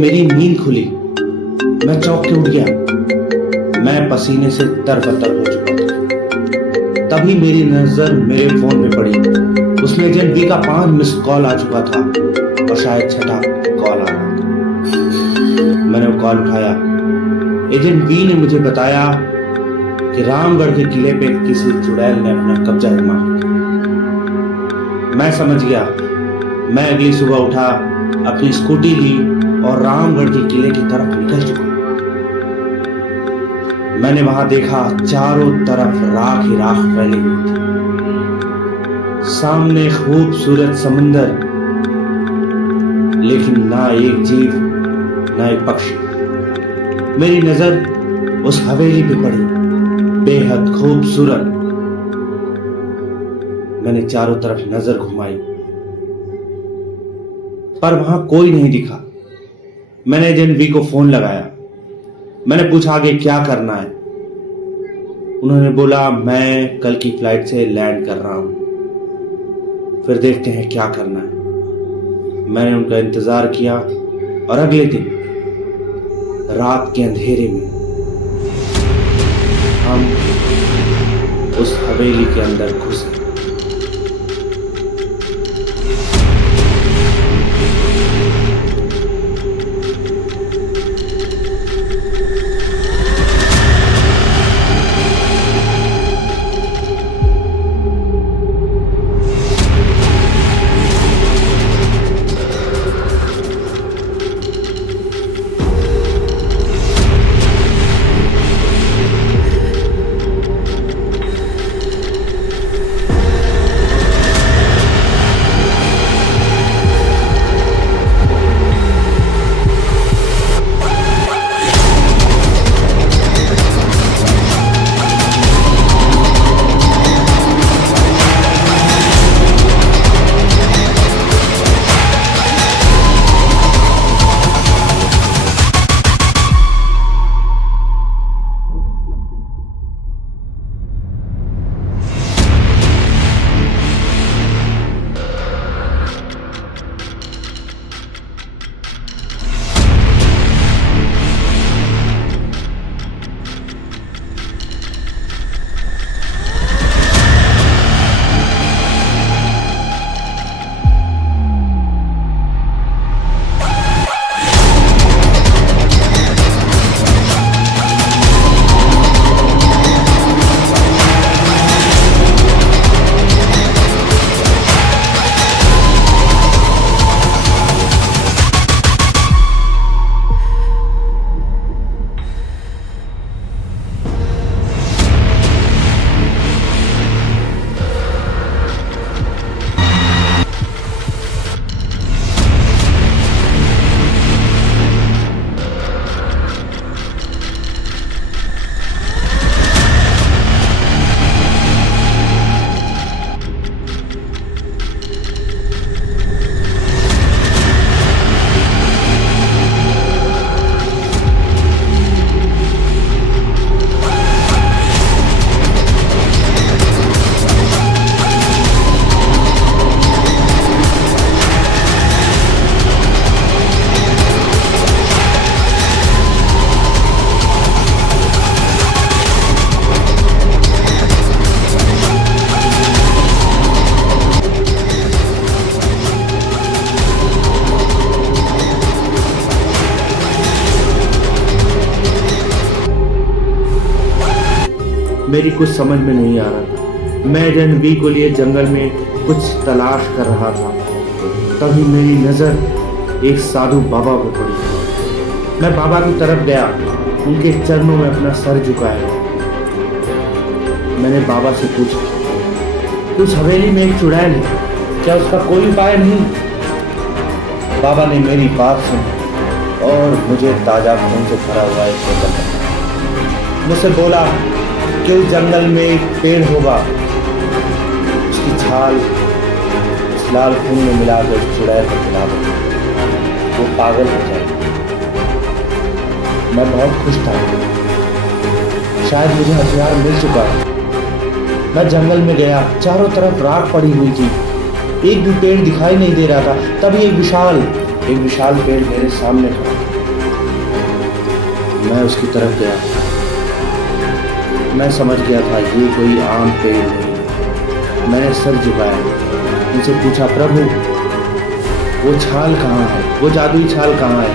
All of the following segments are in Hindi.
मेरी नींद खुली, मैं चौंक के उठ गया। मैं पसीने से तरबतर हो चुका था। तभी मेरी नजर मेरे फोन पे पड़ी। उसमें एजेंट वी का 5 मिस कॉल आ चुका था और शायद 6ठा कॉल आ रहा था। मैंने वो कॉल उठाया। एजेंट वी ने मुझे बताया कि रामगढ़ के किले पे किसी चुड़ैल ने अपना कब्जा जमा लिया। मैं समझ गया। मैं अगली सुबह उठा, अपनी स्कूटी ली और रामगढ़ के किले की तरफ निकल चुका। मैंने वहां देखा चारों तरफ राख ही राख फैली हुई थी। सामने खूबसूरत समंदर, लेकिन ना एक जीव ना एक पक्षी। मेरी नजर उस हवेली पे पड़ी, बेहद खूबसूरत। मैंने चारों तरफ नजर घुमाई पर वहां कोई नहीं दिखा। मैंने एजेंट वी को फोन लगाया। मैंने पूछा आगे क्या करना है। उन्होंने बोला मैं कल की फ्लाइट से लैंड कर रहा हूं, फिर देखते हैं क्या करना है। मैंने उनका इंतजार किया और अगले दिन रात के अंधेरे में हम उस हवेली के अंदर घुस गए। मेरी कुछ समझ में नहीं आ रहा था। मैं एजेंट वी को लिए जंगल में कुछ तलाश कर रहा था। तभी मेरी नजर एक साधु बाबा पे पड़ी। मैं बाबा की तरफ गया, उनके चरणों में अपना सर झुकाया। मैंने बाबा से पूछा उस हवेली में एक चुड़ैल है, क्या उसका कोई उपाय नहीं? बाबा ने मेरी बात सुनी और मुझे ताजा खून से भरा हुआ एक बोतल दिया। मुझसे बोला कि उस जंगल में एक पेड़ होगा, उसकी छाल उस लाल खून में मिलाकर उस चुड़ैल को खिला दो, वो पागल हो जाएगी। मैं बहुत खुश था, शायद मुझे हथियार मिल चुका है। मैं जंगल में गया, चारों तरफ राख पड़ी हुई थी, एक भी पेड़ दिखाई नहीं दे रहा था। तभी एक विशाल पेड़ मेरे सामने खड़ा था। मैं उसकी तरफ गया। मैं समझ गया था ये कोई आम पेड़ नहीं। मैंने सर झुकाया, उनसे पूछा, प्रभु वो छाल कहाँ है, वो जादुई छाल कहाँ है?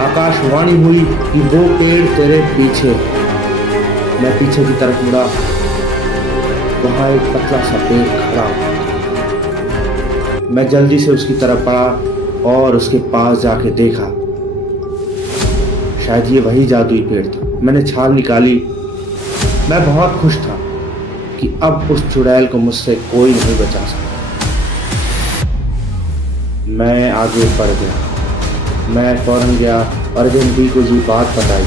आकाशवाणी हुई कि वो पेड़ तेरे पीछे। मैं पीछे की तरफ मुड़ा, वहां एक पतला सा पेड़ खड़ा हुआ। मैं जल्दी से उसकी तरफ बढ़ा और उसके पास जाके देखा। शायद ये वही जादुई पेड़ था। मैंने छाल निकाली। मैं बहुत खुश था कि अब उस चुड़ैल को मुझसे कोई नहीं बचा सकता। मैं आगे बढ़ गया। मैं फौरन गया और एजेंट बी को ये बात बताई।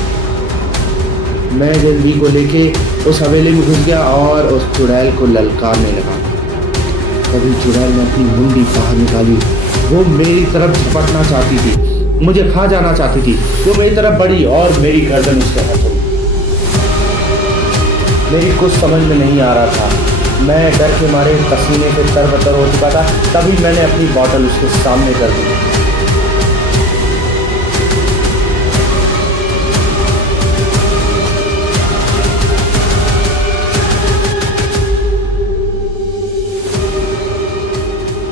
मैं एजेंट बी को लेके उस हवेली में घुस गया और उस चुड़ैल को ललकारने लगा। तभी चुड़ैल ने अपनी मुंडी बाहर निकाली। वो मेरी तरफ झपटना चाहती थी, मुझे खा जाना चाहती थी। वो मेरी तरफ बढ़ी और मेरी गर्दन उसके हाथ में। मेरी कुछ समझ में नहीं आ रहा था। मैं डर के मारे पसीने से तरबतर हो चुका था। तभी मैंने अपनी बोतल उसके सामने कर दी।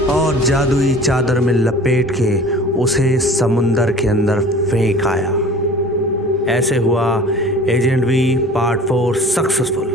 और जादुई चादर में लपेट के उसे समुंदर के अंदर फेंक आया। ऐसे हुआ एजेंट बी पार्ट 4 सक्सेसफुल।